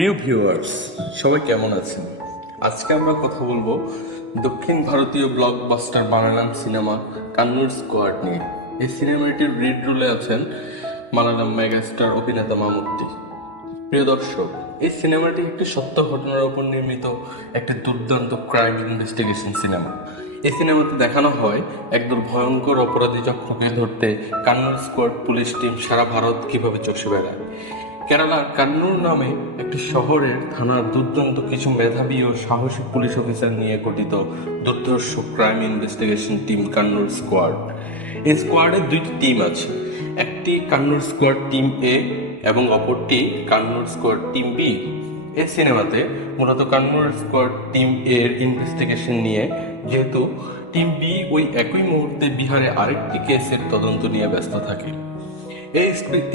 প্রিয় ভিউয়ার্স, সবাই কেমন আছেন? আজকে আমরা কথা বলবো দক্ষিণ ভারতীয় ব্লকবাস্টার বাংলাম সিনেমা কান্নুর স্কোয়াড নিয়ে। এই সিনেমাটির লিড রোলে আছেন মালায়ালাম মেগাস্টার অভিনেতা মামুত্তি। প্রিয় দর্শক, এই সিনেমাটি একটি সত্য ঘটনার উপর নির্মিত একটি দুর্দান্ত ক্রাইম ইনভেস্টিগেশন সিনেমা। এই সিনেমাতে দেখানো হয় একদল ভয়ঙ্কর অপরাধী চক্রকে ধরতে কান্নুর স্কোয়াড পুলিশ টিম সারা ভারত কিভাবে চষে বেড়ায়। কেরালার কান্নুর নামে একটি শহরের থানার দুর্দান্ত কিছু মেধাবী ও সাহসী পুলিশ অফিসার নিয়ে গঠিত দুর্ধর্ষ crime investigation team Kannur squad. এই স্কোয়াডের দুইটি টিম আছে, একটি কান্নুর স্কোয়াড টিম এ এবং অপরটি কান্নুর স্কোয়াড টিম বি। এই সিনেমাতে মূলত কান্নুর স্কোয়াড টিম এর ইনভেস্টিগেশন নিয়ে, যেহেতু টিম বি ওই একই মুহূর্তে বিহারে আরেকটি কেসের তদন্ত নিয়ে ব্যস্ত থাকে। এই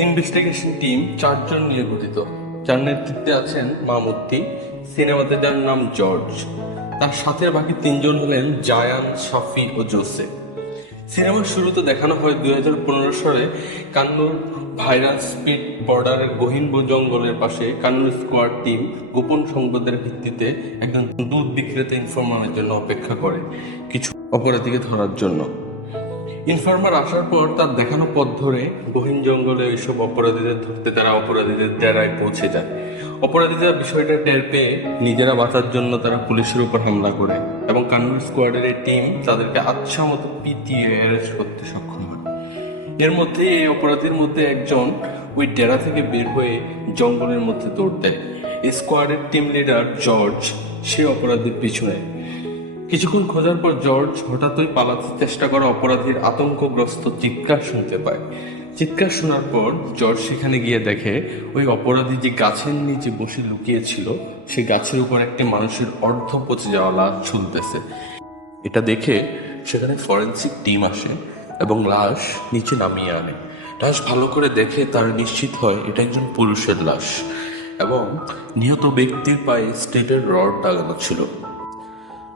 ইনভেস্টিগেশন টিম 4 জন নিয়ে গঠিত, যার নেতৃত্বে আছেন মামুত্তি, সিনেমাতে যার নাম জর্জ। তার সাথে বাকি 3 জন হলেন জায়ান, শাফি ও জোসেফ। সিনেমার শুরুতে দেখানো হয় 2015 সালে কান্নুর ভাইরাস স্পিড বর্ডারের গহীন জঙ্গলের পাশে কান্নুর স্কোয়াড টিম গোপন সংবাদের ভিত্তিতে একজন দুধ বিক্রেতা ইনফরমারের জন্য অপেক্ষা করে কিছু অপরাধীকে ধরার জন্য। ইনফরমার আসার পর তার দেখানো পথ ধরে গহীন জঙ্গলে ওইসব অপরাধীদের ধরতে তারা অপরাধীদের ডেরায় পৌঁছে যায়। অপরাধীরা বিষয়টা টের পেয়ে নিজেরা বাঁচার জন্য তারা পুলিশের উপর হামলা করে এবং কান্নুর স্কোয়াডের এই টিম তাদেরকে আচ্ছা মতো পিটিয়ে অ্যারেস্ট করতে সক্ষম হয়। এর মধ্যে এই অপরাধীর মধ্যে একজন ওই ডেরা থেকে বের হয়ে জঙ্গলের মধ্যে দৌড় দেয়। এই স্কোয়াডের টিম লিডার জর্জ সে অপরাধীর পিছনে। কিছুক্ষণ খোঁজার পর জর্জ হঠাৎই পালাতে চেষ্টা করা অপরাধীর আতঙ্কগ্রস্ত চিৎকার শুনতে পায়। চিৎকার শোনার পর জর্জ সেখানে গিয়ে দেখে ওই অপরাধী যে গাছের নিচে বসে লুকিয়েছিল, সে গাছের উপর একটি মানুষের অর্ধ পচে যাওয়া লাশ ঝুলতেছে। এটা দেখে সেখানে ফরেন্সিক টিম আসে এবং লাশ নিচে নামিয়ে আনে। লাশ ভালো করে দেখে তারা নিশ্চিত হয় এটা একজন পুরুষের লাশ এবং নিহত ব্যক্তির পায়ে স্টিলের রড লাগানো ছিল।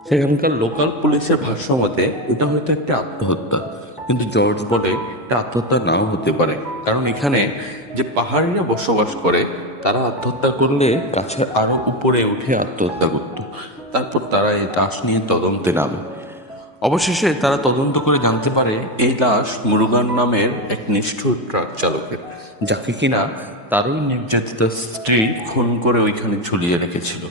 সেখানকার লোকাল পুলিশের ভাষ্য মতে এটা হয়তো একটা আত্মহত্যা, কিন্তু জর্জ বলে এটা আত্মহত্যা নাও হতে পারে, কারণ এখানে যে পাহাড়িরা বসবাস করে তারা আত্মহত্যা করলে গাছের আরো উপরে উঠে আত্মহত্যা করত। তারপর তারা এই লাশ নিয়ে তদন্তে নামে। অবশেষে তারা তদন্ত করে জানতে পারে এই লাশ মুরুগান নামের এক নিষ্ঠুর ট্রাক চালকের, যাকে কিনা তারই নির্যাতিত স্ত্রী খুন করে ওইখানে ঝুলিয়ে রেখেছিল।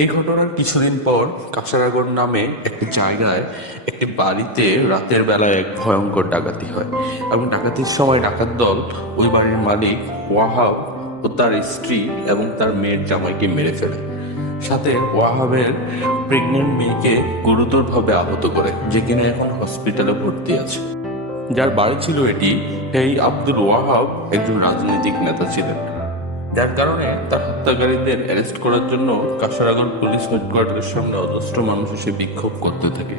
এই ঘটনার কিছুদিন পর কাসারাগড় নামে একটি জায়গায় একটি বাড়িতে রাতের বেলায় এক ভয়ঙ্কর ডাকাতি হয় এবং ডাকাতির সময় ডাকাত দল ওই বাড়ির মালিক ওয়াহাব ও তার স্ত্রী এবং তার মেয়ের জামাইকে মেরে ফেলে। সাথে ওয়াহাবের প্রেগনেন্ট মেয়েকে গুরুতরভাবে আহত করে, যে কিনা এখন হসপিটালে ভর্তি আছে। যার বাড়ি ছিল এটি, এই আব্দুল ওয়াহাব একজন রাজনৈতিক নেতা ছিলেন, যার কারণে তার হত্যাকারীদের অ্যারেস্ট করার জন্য কাসারাগড় পুলিশ হেডকোয়ার্টারের সামনে অজস্র মানুষ এসে বিক্ষোভ করতে থাকে।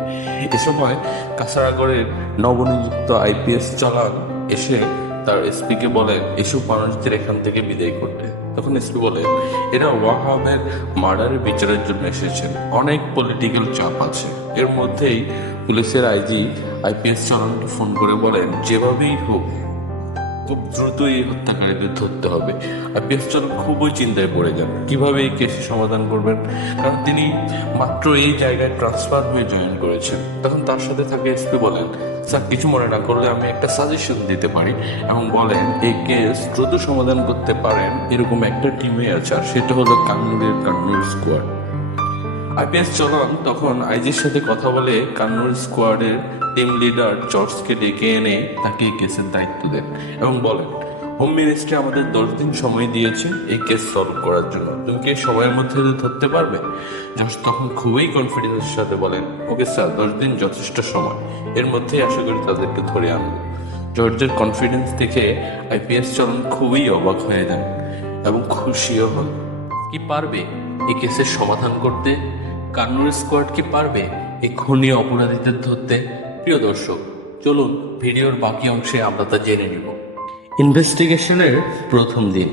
এ সময় কাসারাগড়ের নবনিযুক্ত আইপিএস চালান এসে তার এসপিকে বলেন এসব মানুষদের এখান থেকে বিদায় করতে। তখন এসপি বলে এরা ওয়াহাবের মার্ডারের বিচারের জন্য এসেছেন, অনেক পলিটিক্যাল চাপ আছে। এর মধ্যেই পুলিশের আইজি আইপিএস চালানকে ফোন করে বলেন যেভাবেই হোক খুব দ্রুত এই হত্যাকারীদের ধরতে হবে। আইপিএস চালক খুবই চিন্তায় পড়ে যান কিভাবে এই কেসের সমাধান করবেন, কারণ তিনি মাত্র এই জায়গায় ট্রান্সফার হয়ে জয়েন করেছেন। তখন তার সাথে থাকে এসপি বলেন স্যার, কিছু মনে না করলে আমি একটা সাজেশন দিতে পারি, এবং বলেন এই কেস দ্রুত সমাধান করতে পারেন এরকম একটা টিমে আছে, আর সেটা হলো কান্নুর স্কোয়াড। আইপিএস চালান তখন আইজির সাথে কথা বলে কান্নুর স্কোয়াডের টিম লিডার জর্জকে ডেকে এনে তাকে এই কেসের দায়িত্ব দেন এবং বলেন হোম মিনিস্ট্রি আমাদের 10 দিন সময় দিয়েছে এই কেস সলভ করার জন্য, তুমি কি সময়ের মধ্যে ধরতে পারবে? জর্জ তখন খুবই কনফিডেন্সের সাথে বলেন ওকে স্যার, 10 দিন যথেষ্ট সময়, এর মধ্যেই আশা করি তাদেরকে ধরে আনবো। জর্জের কনফিডেন্স দেখে আইপিএস চালান খুবই অবাক হয়ে যান এবং খুশিও হন। কি পারবে এই কেসের সমাধান করতে? কান্নুর স্কোয়াড কি পারবে এই খুনি অপরাধীদের ধরতে? প্রিয় দর্শক, চলুন ভিডিওর বাকি অংশে আমরা তা জেনে নিব। ইনভেস্টিগেশনের প্রথম দিন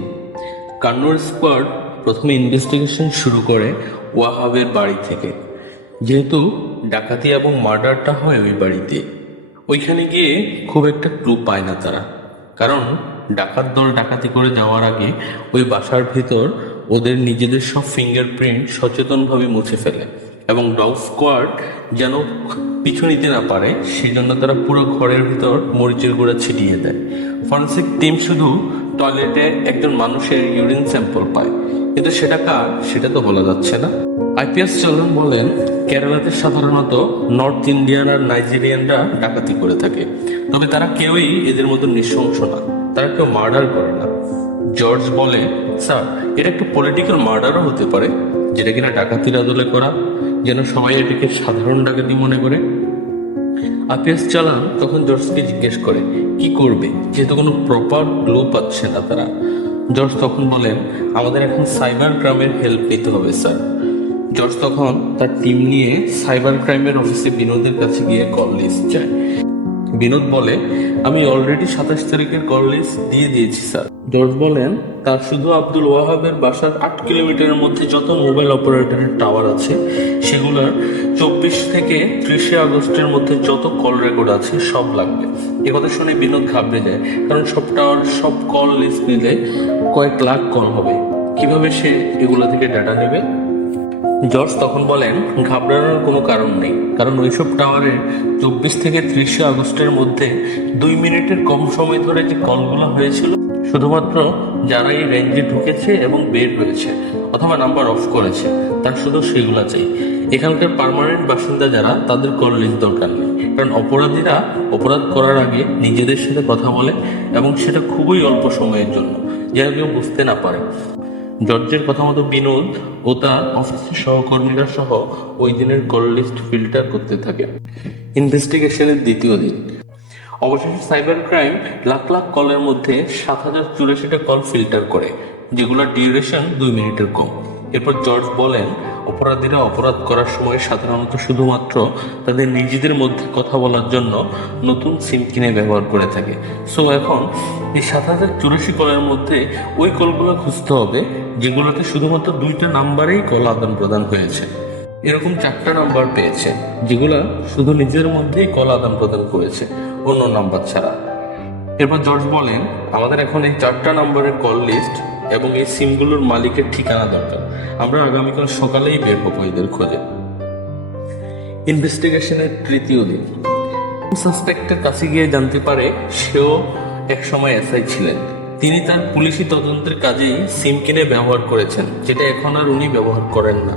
কান্নুর স্কোয়াড প্রথমে ইনভেস্টিগেশন শুরু করে ওয়াহাবের বাড়ি থেকে। যেহেতু ডাকাতি এবং মার্ডারটা হয় ওই বাড়িতে, ওইখানে গিয়ে খুব একটা ক্লু পায় না তারা, কারণ ডাকাত দল ডাকাতি করে যাওয়ার আগে ওই বাসার ভিতর ওদের নিজেদের সব ফিঙ্গারপ্রিন্ট সচেতনভাবে মুছে ফেলে এবং ডগ স্কোয়াড যেন পিছু নিতে না পারে সেই জন্য তারা পুরো ঘরের ভিতর মরিচের গুঁড়া ছিটিয়ে দেয়। ফরেন্সিক টিম শুধু টয়লেটে একজন মানুষের ইউরিন স্যাম্পল পায়, কিন্তু সেটা কার সেটা তো বলা যাচ্ছে না। আইপিএস চালান বলেন, কেরালাতে সাধারণত নর্থ ইন্ডিয়ান আর নাইজেরিয়ানরা ডাকাতি করে থাকে, তবে তারা কেউই এদের মতো নৃশংস না, তারা কেউ মার্ডার করে না। জর্জ বলে, স্যার এটা একটু পলিটিক্যাল মার্ডারও হতে পারে, যেটা কিনা ডাকাতির আদলে করা, যেন সবাই এটাকে সাধারণ ডাকাতি মনে করে। আইপিএস চালান তখন জর্জকে জিজ্ঞেস করে কি করবে, যেহেতু কোনো প্রপার ক্লু পাচ্ছে না তারা। জর্জ তখন বলেন, আমাদের এখন সাইবার ক্রাইমের হেল্প নিতে হবে স্যার। জর্জ তখন তার টিম নিয়ে সাইবার ক্রাইমের অফিসে বিনোদের কাছে গিয়ে কল লিস্ট চায়। বিনোদ বলে, আমি অলরেডি 27 তারিখের কল লিস্ট দিয়ে দিয়েছি স্যার। জর্জ বলেন, তার শুধু আব্দুল ওয়াহাবের বাসার 8 কিলোমিটারের মধ্যে যত মোবাইল অপারেটরের টাওয়ার আছে সেগুলোর 24 থেকে 30 আগস্টের মধ্যে যত কল রেকর্ড আছে সব লাগবে। এ কথা শুনে বিনোদ ঘাবড়ে যায়, কারণ সব টাওয়ার সব কল লিস্ট নিলে কয়েক লাখ কল হবে, কিভাবে সে এগুলো থেকে ডাটা নেবে। জর্জ তখন বলেন, ঘাবড়ানোর কোনো কারণ নেই, কারণ ওইসব টাওয়ারের 24 থেকে 30 আগস্টের মধ্যে 2 মিনিটের কম সময় ধরে যে কলগুলো হয়েছিল শুধুমাত্র যারা এই রেঞ্জে ঢুকেছে এবং বের হয়েছে অথবা নাম্বার অফ করেছে তার শুধু সেগুলো চাই। এখানকার পার্মানেন্ট বাসিন্দা যারা তাদের কল লিস্ট দরকার নেই, কারণ অপরাধীরা অপরাধ করার আগে নিজেদের সাথে কথা বলে এবং সেটা খুবই অল্প সময়ের জন্য, যেন কেউ বুঝতে না পারে। জর্জের কথা মতো বিনোদ ও তার অফিসের সহকর্মীরা সহ ওই দিনের কল লিস্ট ফিল্টার করতে থাকে। ইনভেস্টিগেশনের দ্বিতীয় দিন অবশেষে সাইবার ক্রাইম লাখ লাখ কলের মধ্যে 7084টা কল ফিল্টার করে, যেগুলোর ডিউরেশন 2 মিনিটের কম। এরপর জর্জ বলেন, অপরাধীরা অপরাধ করার সময় সাধারণত শুধুমাত্র তাদের নিজেদের মধ্যে কথা বলার জন্য নতুন সিম কিনে ব্যবহার করে থাকে। সো এখন এই 7084 কলের মধ্যে ওই কলগুলো খুঁজতে হবে যেগুলোতে শুধুমাত্র 2টা নাম্বারেই কল আদান প্রদান হয়েছে। এরকম 4টা নাম্বার পেয়েছে যেগুলা শুধু নিজের মধ্যেই কল আদান প্রদান করেছে, অন্য নাম্বার ছাড়া। এরপর জর্জ বলেন, আমাদের এখন এই 4টা নাম্বারের কল লিস্ট এবং এই সিমগুলোর মালিকের ঠিকানা দরকার। আমরা আগামীকাল সকালেই বের হবো এদের খোঁজে। ইনভেস্টিগেশনের তৃতীয় দিন সাসপেক্টের কাছে গিয়ে জানতে পারে সেও এক সময় এসআই ছিলেন। তিনি তার পুলিশি তদন্তের কাজেই সিম কিনে ব্যবহার করেছেন, যেটা এখন আর উনি ব্যবহার করেন না।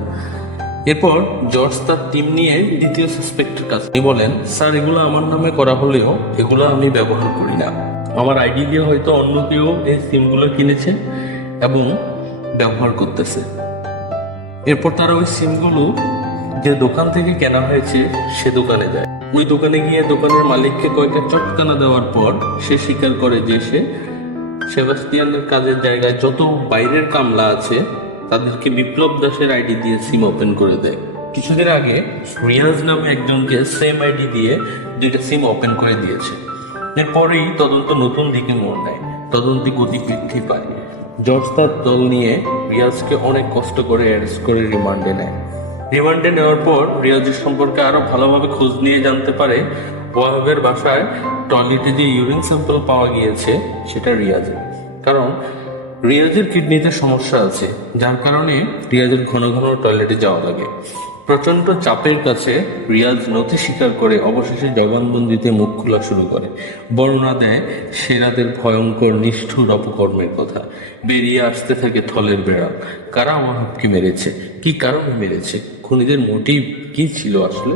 এরপর জর্জ তার টিম নিয়ে দ্বিতীয় সাসপেক্টের কাছে বলেন, স্যার এগুলো আমার নামে করা হলেও এগুলো আমি ব্যবহার করি না, আমার আইডি দিয়ে হয়তো অন্য কেউ এই সিমগুলো কিনেছে এবং ব্যবহার করতেছে। এরপর তারা ওই সিমগুলো যে দোকান থেকে কেনা হয়েছে সে দোকানে যায়। ওই দোকানে গিয়ে দোকানের মালিককে কয়েকটা চটকানা দেওয়ার পর সে স্বীকার করে যে সে সেবাস্টিয়ানের কাজের জায়গায় যত বাইরের কামলা আছে তাদেরকে বিপ্লব দাসের আইডি দিয়ে সিম ওপেন করে দেয়। কিছুদিন আগে রিয়াজ নামে একজনকে সেম আইডি দিয়ে 2টা সিম ওপেন করে দিয়েছে। এরপরেই তদন্ত নতুন দিকে মোড় নেয়, তদন্তে গতি বৃদ্ধি পায়। জর্জ তার দল নিয়ে রিয়াজকে অনেক কষ্ট করে অ্যারেস্ট করে রিমান্ডে নেয়। রিমান্ডে নেওয়ার পর রিয়াজের সম্পর্কে আরো ভালোভাবে খোঁজ নিয়ে জানতে পারে ওয়াহাবের বাসায় টয়লেটে যে ইউরিন স্যাম্পল পাওয়া গিয়েছে সেটা রিয়াজের, কারণ রিয়াজের কিডনিতে সমস্যা আছে, যার কারণে রিয়াজের ঘন ঘন টয়লেটে যাওয়া লাগে। প্রচন্ড চাপের কাছে রিয়াজ নথি স্বীকার করে অবশেষে জবানবন্দিতে মুখ খোলা শুরু করে। বর্ণনা দেয় সে রাতের ভয়ঙ্কর নিষ্ঠুর অপকর্মের কথা। বেরিয়ে আসতে থাকে থলের বেড়া। কারা ওয়াহাবকে মেরেছে, কি কারণে মেরেছে, খুনিদের মোটিভ কি ছিল আসলে।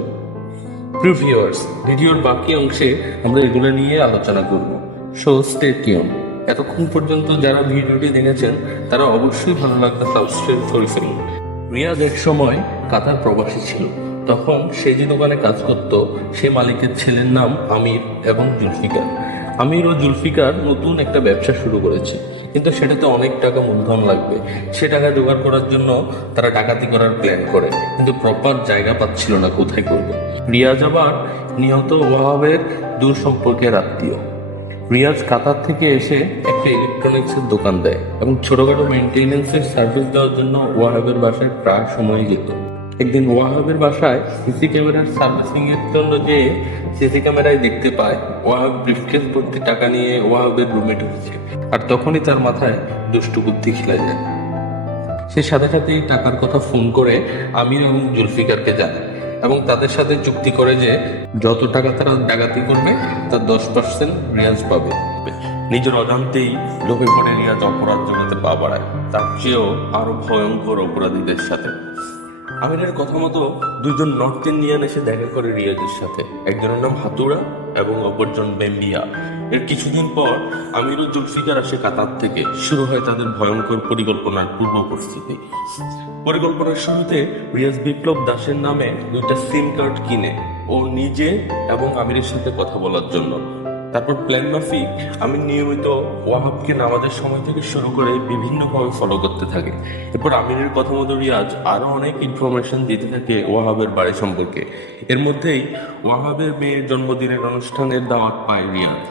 প্রিভিউয়ার্স, ভিডিওর বাকি অংশে আমরা এগুলো নিয়ে আলোচনা করব, সো স্টে টিউন। এতক্ষণ পর্যন্ত যারা ভিডিওটি দেখেছেন তারা অবশ্যই ভালো লাগবে সাবস্ক্রাইব করে ফেলুন। রিয়াজ এক সময় কাতার প্রবাসী ছিল। তখন সে যে দোকানে কাজ করত সে মালিকের ছেলের নাম আমির এবং জুলফিকার। আমির ও জুলফিকার নতুন একটা ব্যবসা শুরু করেছে, কিন্তু সেটাতে অনেক টাকা মূলধন লাগবে। সে টাকা জোগাড় করার জন্য তারা ডাকাতি করার প্ল্যান করে, কিন্তু প্রপার জায়গা পাচ্ছিল না কোথায় করবে। রিয়াজ আবার নিহত ওয়াহাবের দূর সম্পর্কের আত্মীয়। রিয়াজ কাতার থেকে এসে একটা ইলেকট্রনিক্সের দোকান দেয় এবং ছোটখাটো মেনটেনেন্সের সার্ভিস দেওয়ার জন্য ওয়াহাবের বাসায় প্রায় সময় যেত। একদিন ওয়াহাবের বাসায় সিসি ক্যামেরার সার্ভিসিং এর জন্য যে সিসি ক্যামেরায় দেখতে পায় ওয়াহাব ব্রিফকেস ভর্তি টাকা নিয়ে ওয়াহাবের রুমে ঢুকছে, আর তখনই তার মাথায় দুষ্টু বুদ্ধি খেলে যায়। সে সাথে সাথেই টাকার কথা ফোন করে আমির এবং জুলফিকারকে জানায় এবং তাদের সাথে চুক্তি করে যে যত টাকা তারা ডাকাতি করবে তার 10% রিয়াজ পাবে। নিজের অজান্তেই লোভে পড়ে রিয়াজ অপরাধ জগতে পা বাড়ায়, তার চেয়েও আরো ভয়ঙ্কর অপরাধীদের সাথে। আমিরের কথা মতো দুজন নর্থ ইন্ডিয়ান এসে দেখা করে রিয়াজের সাথে, একজনের নাম হাতুড়া এবং অপরজন বেম্বিয়া। এর কিছুদিন পর আমির ও জুলফিকার আসে কাতার থেকে। শুরু হয় তাদের ভয়ঙ্কর পরিকল্পনার পূর্ব প্রস্তুতি। পরিকল্পনার শুরুতে রিয়াজ বিপ্লব দাসের নামে 2টা সিম কার্ড কিনে ও নিজে এবং আমিরের সাথে কথা বলার জন্য। তারপর প্ল্যান মাফিক আমি নিয়মিত ওয়াহাবকে নামাজের সময় থেকে শুরু করে বিভিন্নভাবে ফলো করতে থাকে। এরপর আমিরের কথা মতো রিয়াজ আরো অনেক ইনফরমেশন দিতে থাকে ওয়াহাবের বাড়ি সম্পর্কে। এর মধ্যেই ওয়াহাবের মেয়ের জন্মদিনের অনুষ্ঠানের দাওয়াত পায় রিয়াজ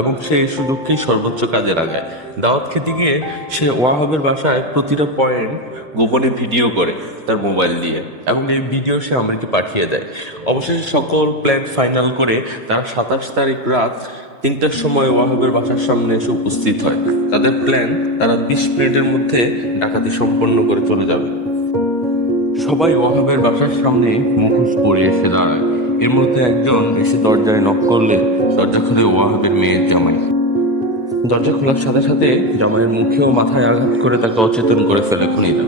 এবং সে এই সুযোগকেই সর্বোচ্চ কাজে লাগায়। দাওয়াত খেতে গিয়ে সে ওয়াহাবের বাসায় প্রতিটা পয়েন্ট গোপনে ভিডিও করে তার মোবাইল দিয়ে এবং এই ভিডিও সে আমিরকে পাঠিয়ে দেয়। অবশেষে সকল প্ল্যান ফাইনাল করে তারা 27 তারিখ রাত 3টার সময় ওয়াহাবের বাসার সামনে এসে উপস্থিত হয়। তাদের প্ল্যান, তারা 20 মিনিটের মধ্যে ডাকাতি সম্পন্ন করে চলে যাবে। সবাই ওয়াহাবের বাসার সামনে মুখোশ পরে এসে দাঁড়ায়। এর মধ্যে একজন এসে দরজায় নক করলে দরজা খুলে ওয়াহাবের মেয়ের জামাই। দরজা খোলার সাথে সাথে জামাইয়ের মুখে ও মাথায় আঘাত করে তাকে অচেতন করে ফেলে খুনিরা।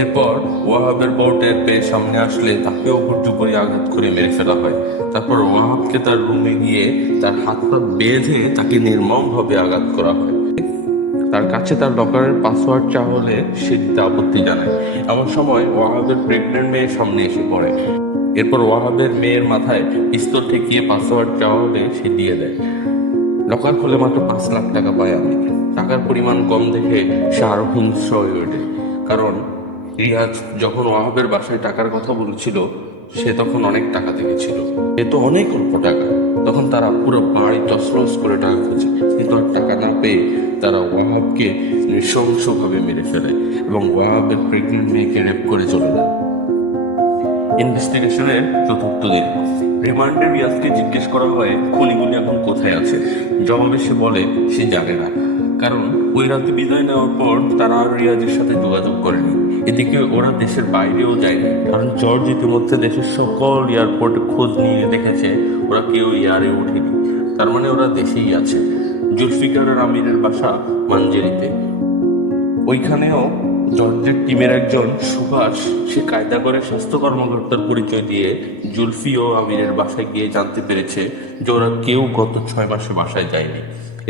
এরপর ওয়াহাবের বউ টের পেয়ে সামনে আসলে তাকেও হুড়জুড়ি আঘাত করে মেরে ফেলা হয়। তারপর ওয়াহাবকে তার রুমে গিয়ে তার হাত পা বেঁধে তাকে নির্মমভাবে আঘাত করা হয়। তার কাছে তার লকারের পাসওয়ার্ড চাওয়া হলে সে দিতে আপত্তি জানায়। এমন সময় ওয়াহাবের প্রেগনেন্ট মেয়ে সামনে এসে পড়ে। এরপর ওয়াহাবের মেয়ের মাথায় পিস্তল ঠেকিয়ে পাসওয়ার্ড চাওয়া হলে সে দিয়ে দেয়। লকার খুলে মাত্র 5 লাখ টাকা পায় আমি। টাকার পরিমাণ কম দেখে সে আরো হিংস্র হয়ে ওঠে, কারণ রিয়াজ যখন ওয়াহাবের বাসায় টাকার কথা বলেছিল সে তখন অনেক টাকা দেখেছিল, এ তো অনেক অল্প টাকা। তখন তারা পুরো বাড়ি তছনছ করে টাকা খুঁজে, কিন্তু আর টাকা না পেয়ে তারা ওয়াহাবকে নৃশংসভাবে মেরে ফেলে এবং ওয়াহাবের প্রেগনেন্ট মেয়েকে রেপ করে চলে যায়। ইনভেস্টিগেশনের 4র্থ দিন রিমান্ডে রিয়াজকে জিজ্ঞেস করা হয় খুনিগুলি এখন কোথায় আছে। জবাবে সে বলে সে জানে না, কারণ ওই রাতে বিদায় নেওয়ার পর তারা আর রিয়াজের সাথে যোগাযোগ করেনি। এদিকে ওরা দেশের বাইরেও যায়নি, কারণ জর্জ ইতিমধ্যে দেশের সকল এয়ারপোর্টে খোঁজ নিয়ে দেখেছে ওরা কেউ এয়ারে ওঠেনি। তার মানে ওরা দেশেই আছে। জুলফিকার আর আমিরের বাসা মানজেরিতে। ওইখানেও জর্জের টিমের একজন সুভাষ সে কায়দা করে স্বাস্থ্য কর্মকর্তার পরিচয় দিয়ে জুলফি ও আমিরের বাসায় গিয়ে জানতে পেরেছে যে ওরা কেউ গত 6 মাসে বাসায় যায়নি।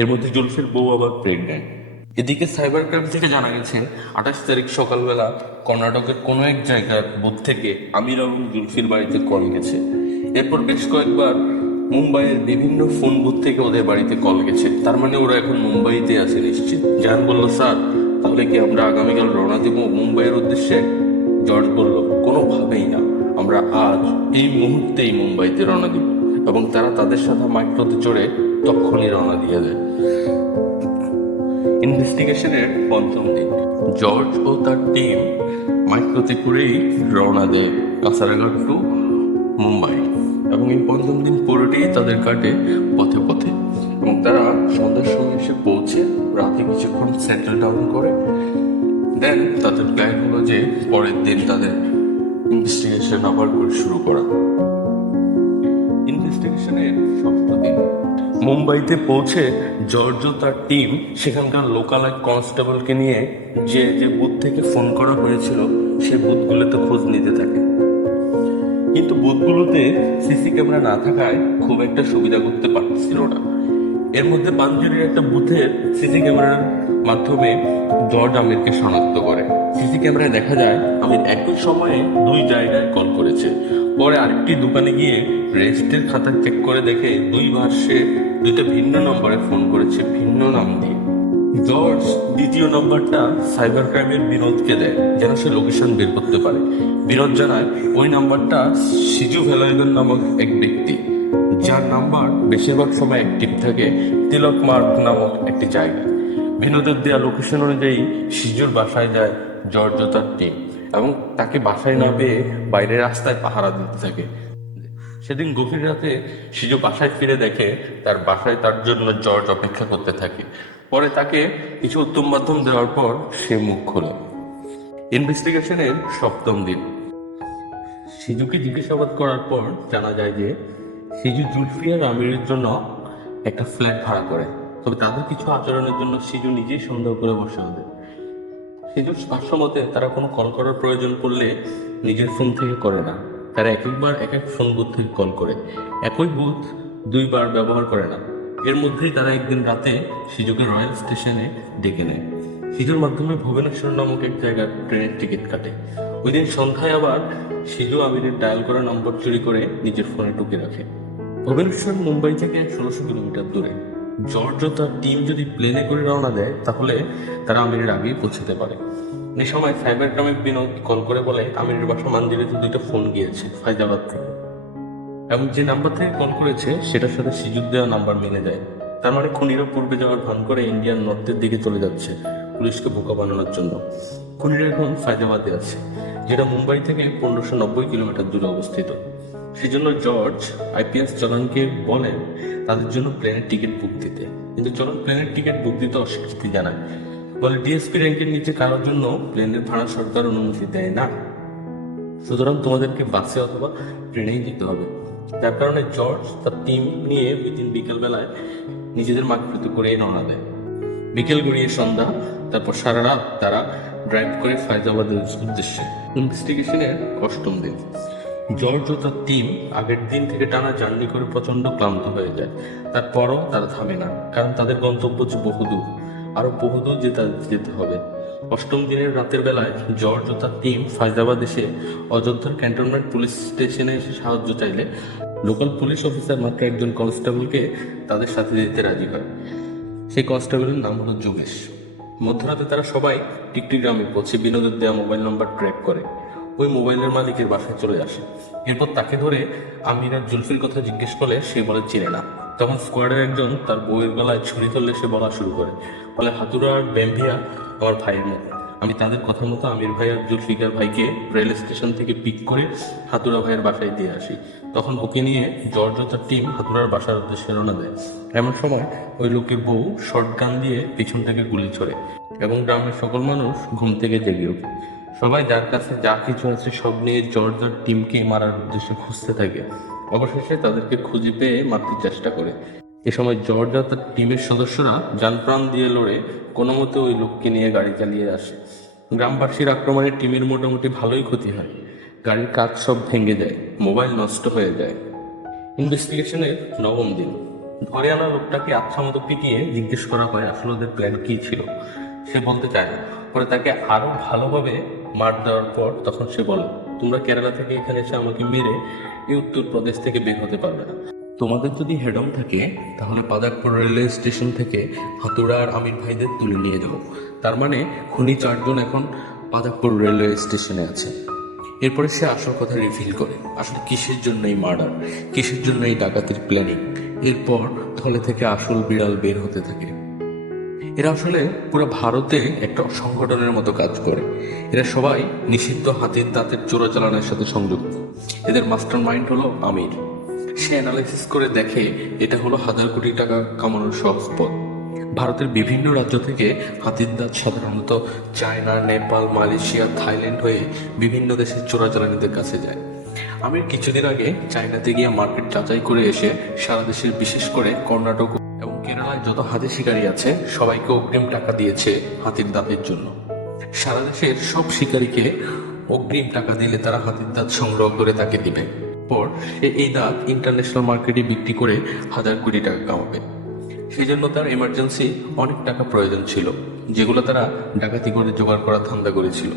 এর মধ্যে জুলফির বউ আবার প্রেগনেন্ট। এদিকে সাইবার ক্রাইম থেকে জানা গেছে 28 তারিখ সকালবেলা কর্ণাটকের কোনো এক জায়গার বুথ থেকে আমির এবং জুলফির বাড়িতে কল গেছে। এরপর বেশ কয়েকবার মুম্বাইয়ের বিভিন্ন ফোন বুথ থেকে ওদের বাড়িতে কল গেছে। তার মানে ওরা এখন মুম্বাইতে আছে নিশ্চিত। জান বলল, স্যার তাহলে কি আমরা আগামীকাল রওনা দেব মুম্বাইয়ের উদ্দেশ্যে? জর্জ বলল, কোনোভাবেই না, আমরা আজ এই মুহূর্তেই মুম্বাইতে রওনা দিব। এবং তারা তাদের সাথে মাইক্রোতে চড়ে তখনই রওনা দিয়ে দেয়। ইনভেস্টিগেশনের 5ম দিন জর্জ ও তার টিম মাইক্রোতে করেই রওনা দেয় কাসারাঘাট টু মুম্বাই এবং এই 5ম দিন পুরোটাই তাদের কাটে পথে পথে এবং তারা সন্ধ্যার সময় এসে পৌঁছে রাতে কিছুক্ষণ সেটেল ডাউন করে দেন তাদের প্ল্যান হলো যে পরের দিন তাদের ইনভেস্টিগেশন আবার করে শুরু করা। ইনভেস্টিগেশনের 6ম দিন মুম্বাইতে পৌঁছে জর্জ ও তার টিম সেখানকার লোকাল এক কনস্টেবলকে নিয়ে যে যে বুথ থেকে ফোন করা হয়েছিল সেই বুথগুলোতে খোঁজ নিতে থাকে। কিন্তু বুথগুলোতে সিসি ক্যামেরা না থাকায় খুব একটা সুবিধা করতে পারছিল না। এর মধ্যে পাঞ্জেরির একটা বুথের সিসি ক্যামেরার মাধ্যমে জর্জ আমিরকে শনাক্ত করে। সিসি ক্যামেরায় দেখা যায় আমির একই সময়ে 2 জায়গায় কল করেছে। পরে আরেকটি দোকানে গিয়ে রেজিস্টার খাতা চেক করে দেখে 2 বার সে 2টা ভিন্ন নম্বরে ফোন করেছে ভিন্ন নাম দিয়ে। জর্জ দ্বিতীয় নম্বরটা সাইবার ক্রাইমের বিনোদকে দেয় যেন সে লোকেশন বের করতে পারে। বিনোদ জানায় ওই নাম্বারটা সিজু ভেলায়গন নামক এক ব্যক্তি, যার নাম্বার বেশিরভাগ সময় অ্যাক্টিভ থাকে তিলক মার্গ নামক একটি জায়গায়। বিনোদের দেওয়া লোকেশন অনুযায়ী সিজুর বাসায় যায় জর্জ ও তার টিম এবং তাকে বাসায় না পেয়ে বাইরের রাস্তায় পাহারা দিতে থাকে। সেদিন গভীর রাতে সিজু বাসায় ফিরে দেখে তার বাসায় তার জন্য জর্জ অপেক্ষা করতে থাকে। পরে তাকে কিছু উত্তম মাধ্যম দেওয়ার পর সে মুখ খোলে। ইনভেস্টিগেশনের সপ্তম দিন। সিজুকে জিজ্ঞাসাবাদ করার পর জানা যায় যে সিজু জুলফি আর আমিরের জন্য একটা ফ্ল্যাট ভাড়া করে, তবে তাদের কিছু আচরণের জন্য সিজু নিজেই সন্দেহ করে বসে হবে। সিজুর ভাষ্য মতে তারা কোনো কল করার প্রয়োজন পড়লে নিজের ফোন থেকে করে না, তারা এক একবার এক এক ফোন বুথ থেকে কল করে, একই বুথ দুইবার ব্যবহার করে না। এর মধ্যেই তারা একদিন রাতে সিজুকে রয়্যাল স্টেশনে ডেকে নেয়। সিজুর মাধ্যমে ভুবনেশ্বর নামক এক জায়গার ট্রেনের টিকিট কাটে। ওই দিন সন্ধ্যায় আবার সিজু আমিরের ডায়াল করা নম্বর চুরি করে নিজের ফোনে টুকে রাখে। ভুবনেশ্বর মুম্বাই থেকে 1600 কিলোমিটার দূরে। জর্জ ও তার টিম যদি প্লেনে করে রওনা দেয় তাহলে তারা আমিরের আগেই পৌঁছতে পারে। এই সময় সাইবার ক্রাইমে বিনোদ কল করে বলে আমিরের বাসা মান্দিরিতে দুইটা ফোন গিয়েছে ফায়দাবাদ থেকে, এবং যে নাম্বার থেকে কল করেছে সেটার সাথে সিজুর দেওয়া নাম্বার মিলে যায়। তার মানে খুনিরা পূর্বে যাওয়ার ভান করে ইন্ডিয়ান নর্থের দিকে চলে যাচ্ছে পুলিশকে বোকা বানানোর জন্য। খুনিরা এখন ফায়দাবাদে আছে, যেটা মুম্বাই থেকে 1590 কিলোমিটার দূরে অবস্থিত। সেজন্য জর্জ আইপিএস চলনকে বলেন তাদের জন্য প্লেনের টিকিট বুক দিতে, কিন্তু চলন প্লেনের টিকিট বুক দিতে অস্বীকৃতি জানায়, বলে ডিএসপি র্যাঙ্কের নিচে কারোর জন্য প্লেনের ভাড়া সরকার অনুমতি দেয় না, সুতরাং তোমাদেরকে বাসে অথবা ট্রেনেই যেতে হবে। যার কারণে জর্জ তার টিম নিয়ে ওই দিন বিকালবেলায় নিজেদের মার্কেট করে রওনা দেয়। বিকেল গড়িয়ে সন্ধ্যা, তারপর সারা রাত তারা ড্রাইভ করে ফায়দাবাদের উদ্দেশ্যে। ইনভেস্টিগেশনের অষ্টম দিন। জর্জ ও তার টিম আগের দিন থেকে টানা জার্নি করে প্রচন্ড ক্লান্ত হয়ে যায়। তারপরও তারা থামে না, কারণ তাদের গন্তব্য যে বহুদূর, আরো বহুদূর যেতে হবে। অষ্টম দিনের রাতের বেলায় জর্জ ও তার টিম ফায়দাবাদ এসে অযোধ্যার ক্যান্টনমেন্ট পুলিশ স্টেশনে এসে সাহায্য চাইলে লোকাল পুলিশ অফিসার মাত্র একজন কনস্টেবলকে তাদের সাথে যেতে রাজি হয়। সেই কনস্টেবলের নাম হলো যোগেশ। মধ্যরাতে তারা সবাই টিকটি গ্রামে পৌঁছে বিনোদের দেওয়া মোবাইল নাম্বার ট্র্যাক করে ওই মোবাইলের মালিকের বাসায় চলে আসে। এরপর তাকে ধরে আমির আর জুলফির কথা জিজ্ঞেস করলে সে বলে চিনে না। তখন স্কোয়াডের একজন তার বউয়ের গলায় ছুরি ধরলে সে বলা শুরু করে, বলে হাতুড়া আর ব্যাম্ভিয়া আমার ভাইয়ের মতো। আমি তাদের কথা মতো আমির ভাই আর জুলফিকার ভাইকে রেল স্টেশন থেকে পিক করে হাতুড়া ভাইয়ের বাসায় দিয়ে আসি। তখন ওকে নিয়ে জর্জ ও তার টিম হাতুড়ার বাসার উদ্দেশ্যে রওনা দেয়। এমন সময় ওই লোকের বউ শর্ট গান দিয়ে পিছন থেকে গুলি ছোড়ে এবং গ্রামের সকল মানুষ ঘুম থেকে জেগে ওঠে। সবাই যার কাছে যা কিছু আছে সব নিয়ে জর্জ আর টিমকে মারার উদ্দেশ্যে খুঁজতে থাকে। অবশেষে তাদেরকে খুঁজে পেয়ে মারতে চেষ্টা করে। এ সময় জর্জ আর তার টিমের সদস্যরা জানপ্রাণ দিয়ে লড়ে কোনো মতে ওই লোককে নিয়ে গাড়ি চালিয়ে আসে। গ্রামবাসীর আক্রমণে টিমের মোটামুটি ভালোই ক্ষতি হয়, গাড়ির কাজ সব ভেঙে যায়, মোবাইল নষ্ট হয়ে যায়। ইনভেস্টিগেশনের নবম দিন। ধরে আনা লোকটাকে আচ্ছা মতো পিটিয়ে জিজ্ঞেস করা হয় আসলে ওদের প্ল্যান কি ছিল। সে বলতে চায় না। পরে তাকে আরো ভালোভাবে মার দেওয়ার পর তখন সে বলে, তোমরা কেরালা থেকে এখানে এসে আমাকে মেরে এই উত্তরপ্রদেশ থেকে বের হতে পারবে না। তোমাদের যদি হেডম থাকে তাহলে পাদারপুর রেলওয়ে স্টেশন থেকে হাতুড়া আর আমির ভাইদের তুলে নিয়ে যাও। তার মানে খুনি 4 জন এখন পাদারপুর রেলওয়ে স্টেশনে আছে। এরপরে সে আসল কথা রিভিল করে, আসলে কিসের জন্য এই মার্ডার, কিসের জন্য এই ডাকাতির প্ল্যানিং। এরপর থলে থেকে আসল বিড়াল বের হতে থাকে। এরা আসলে পুরো ভারতে একটা সংগঠনের মতো কাজ করে। এরা সবাই নিষিদ্ধ হাতির দাঁতের চোরাচালানের সাথে সংযুক্ত। এদের মাস্টার মাইন্ড হলো আমির। সে অ্যানালাইসিস করে দেখে এটা হলো 1000 কোটি টাকা কামানোর সহজ পথ। ভারতের বিভিন্ন রাজ্য থেকে হাতির দাঁত সাধারণত চায়না, নেপাল, মালয়েশিয়া, থাইল্যান্ড হয়ে বিভিন্ন দেশের চোরাচালানিদের কাছে যায়। আমির কিছুদিন আগে চায়নাতে গিয়ে মার্কেট যাচাই করে এসে সারা দেশের, বিশেষ করে কর্ণাটক এবং কেরালায় যত হাতি শিকারী আছে সবাইকে অগ্রিম টাকা দিয়েছে হাতির দাঁতের জন্য। সারা দেশের সব শিকারীকে অগ্রিম টাকা দিলে তারা হাতির দাঁত সংগ্রহ করে তাকে দিবে। পর সে এই দাঁত ইন্টারন্যাশনাল মার্কেটে বিক্রি করে 1000 কোটি টাকা কামাবে। সেই জন্য তার এমার্জেন্সি অনেক টাকা প্রয়োজন ছিল, যেগুলো তারা ডাকাতি করে জোগাড় করার ধান্দা করেছিল।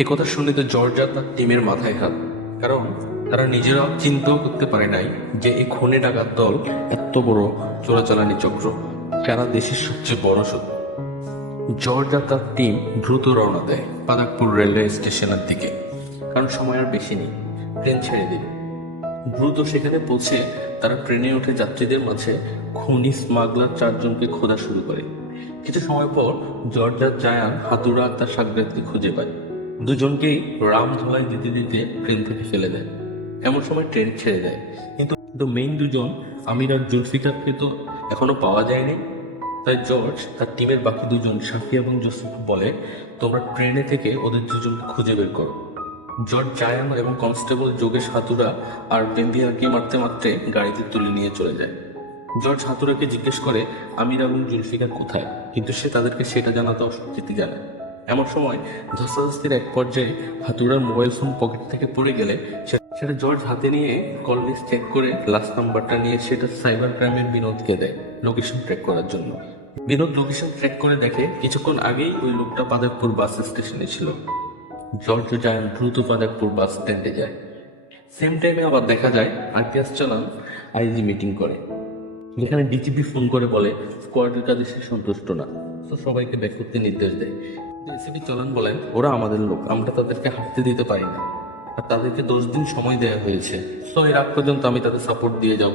এ কথা শুনে তো জর্জ আর তার টিমের মাথায় হাত, কারণ তারা নিজেরাও চিন্তাও করতে পারে নাই যে এই খুনে ডাকাত দল এত বড় চোরাচালানি চক্র, সারা দেশের সবচেয়ে বড় শত্রু। জর্জ আর তার টিম দ্রুত রওনা দেয় পাদাকপুর রেলওয়ে স্টেশনের দিকে, কারণ সময় আর বেশি নেই, ট্রেন ছেড়ে দিবে। দ্রুত সেখানে পৌঁছে তারা ট্রেনে উঠে যাত্রীদের মাঝে খুনি স্মাগলার 4 জনকে খোঁজা শুরু করে। কিছু সময় পর জর্জ আর জায়ান হাতুড়া আর তার সাগরেদকে খুঁজে পায়। দুজনকেই রাম ধোলাই দিতে দিতে ট্রেন থেকে ফেলে দেয়। এমন সময় ট্রেন ছেড়ে দেয়, কিন্তু মেইন দুজন আমির আর জুলফিকারকে তো এখনো পাওয়া যায়নি। তাই জর্জ তার টিমের বাকি দুজন সাফি এবং জোসেফ বলে, তোমরা ট্রেনে থেকে ওদের দুজনকে খুঁজে বের করো। জর্জ জায়ান এবং কনস্টেবল যোগেশ হাতুড়া আর বেম্বিয়াকে মারতে মারতে গাড়িতে তুলে নিয়ে চলে যায়। জর্জ হাতুড়াকে জিজ্ঞেস করে আমির এবং জুলফিকার কোথায়, কিন্তু সে তাদেরকে সেটা জানাতে অস্বীকৃতি জানায়। এমন সময় ধস্তাধস্তির এক পর্যায়ে হাতুড়ার মোবাইল ফোন পকেট থেকে পড়ে গেলে সেটা জর্জ হাতে নিয়ে কল লিস্ট চেক করে লাস্ট নাম্বারটা নিয়ে সেটা সাইবার ক্রাইমের বিনোদকে দেয় লোকেশন ট্র্যাক করার জন্য। বিনোদ লোকেশন ট্র্যাক করে দেখে কিছুক্ষণ আগেই ওই লোকটা পাদাকপুর বাস স্টেশনে ছিল। জর্জ ও জায়ান দ্রুত পাদাকপুর বাস স্ট্যান্ডে যায়। সেম টাইমে আবার দেখা যায় আরটিএস চালান আইজি মিটিং করে, যেখানে ডিজিপি ফোন করে বলে স্কোয়াডের কাজে সে সন্তুষ্ট না, তো সবাইকে ব্যাক করতে নির্দেশ দেয়। এসিপি চলান বলেন ওরা আমাদের লোক, আমরা তাদেরকে হাঁটতে দিতে পারি না, আর তাদেরকে 10 দিন সময় দেওয়া হয়েছে, তো এর আগ পর্যন্ত আমি তাদের সাপোর্ট দিয়ে যাব।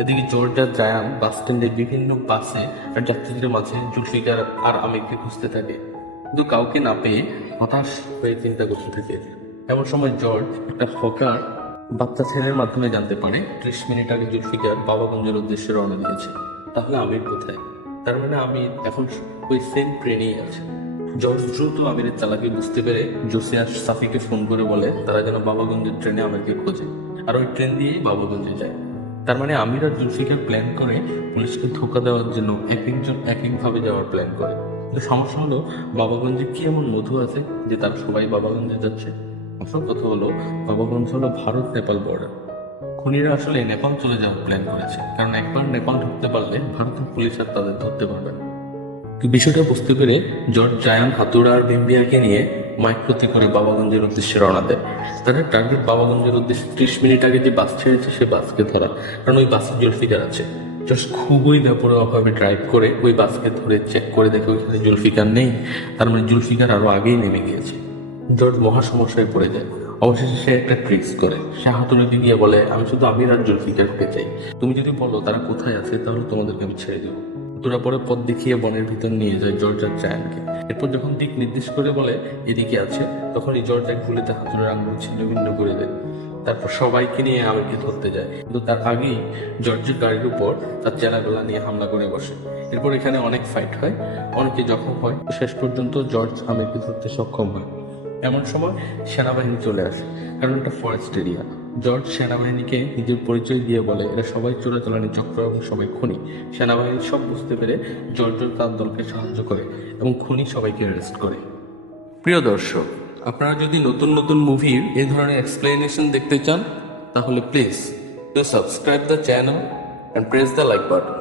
এদিকে জর্জ আর জায়ান বাস স্ট্যান্ডের বিভিন্ন বাসে আর যাত্রীদের মাঝে জুলফিকার আর আমিরকে খুঁজতে থাকে, কিন্তু কাউকে না পেয়ে হতাশ হয়ে চিন্তা করতে থাকে। এমন সময় জর্জ একটা হকার বাচ্চা ছেলের মাধ্যমে জানতে পারে 30 মিনিট আগে জুলফিকার বাবাগঞ্জের উদ্দেশ্যে রওনা দিয়েছে। তাহলে আমির কোথায়? তার মানে আমির এখন ওই সেম ট্রেনেই আছে। জর্জ দ্রুত আমিরের চালাকি বুঝতে পেরে জোসিয়া সাফিকে ফোন করে বলে তারা যেন বাবাগঞ্জের ট্রেনে আমিরকে খোঁজে, আর ওই ট্রেন দিয়েই বাবাগঞ্জে যায়। তার মানে আমির আর জুলফিকার প্ল্যান করে পুলিশকে ধোকা দেওয়ার জন্য এক একজন এক একভাবে যাওয়ার প্ল্যান করে। কিন্তু সমস্যা হলো বাবাগঞ্জে কি এমন মধু আছে যে তার সবাই বাবাগঞ্জে যাচ্ছে? আসল কথা হলো বাবাগঞ্জ হলো ভারত নেপাল বর্ডার। খুনিরা আসলে নেপাল চলে যাওয়ার প্ল্যান করেছে, কারণ একবার নেপাল ঢুকতে পারলে ভারতের পুলিশ আর তাদের ধরতে পারবে না। বিষয়টা বুঝতে পেরে জর্জ জায়ান হাতুড়া আর বেম্বিয়াকে নিয়ে মাইক্রোতে করে বাবাগঞ্জের উদ্দেশ্যে রওনা দেয়। তাদের টার্গেট বাবাগঞ্জের উদ্দেশ্যে 30 মিনিট আগে যে বাস ছেড়েছে সে বাসকে ধরা, কারণ ওই বাসে জুলফিকার আছে। জর্জ খুবই বেপরোয়াভাবে ড্রাইভ করে ওই বাসকে ধরে চেক করে দেখে ওইখানে জুলফিকার নেই, তার মানে জুলফিকার আরো আগেই নেমে গিয়েছে। জর্জ মহা সমস্যায় পড়ে যায়। অবশেষে সে একটা ট্রিক্স করে, সে হাতুড়িকে গিয়ে বলে আমি শুধু আমির আর জুলফিকারকে চাই, তুমি যদি বলো তারা কোথায় আছে তাহলে তোমাদেরকে আমি ছেড়ে দেবো। তোরা পরে পথ দেখিয়ে বনের ভিতর নিয়ে যায় জর্জ আর জায়ানকে। এরপর যখন দিক নির্দেশ করে বলে এদিকে আছে, তখন এই জর্জ এক গুলিতে হাতুড়ের আঙুল ছিন্ন ভিন্ন করে দেয়। তারপর সবাইকে নিয়ে আমিরকে ধরতে যায়, কিন্তু তার আগেই জর্জের গাড়ির উপর তার চেলাগুলা নিয়ে হামলা করে বসে। এরপর এখানে অনেক ফাইট হয়, অনেকে জখম হয়, শেষ পর্যন্ত জর্জ আমিরকে ধরতে সক্ষম হয়। এমন সময় সেনাবাহিনী চলে আসে, কারণ এটা ফরেস্ট এরিয়া। জর্জ সেনাবাহিনীকে নিজের পরিচয় দিয়ে বলে এরা সবাই চোরাচালানি চক্র এবং সবাই খুনি। সেনাবাহিনী সব বুঝতে পেরে জর্জ তার দলকে সাহায্য করে এবং খুনি সবাইকে অ্যারেস্ট করে। প্রিয় দর্শক, আপনারা যদি নতুন নতুন মুভির এই ধরনের এক্সপ্লেনেশন দেখতে চান তাহলে please subscribe the channel and press the like button.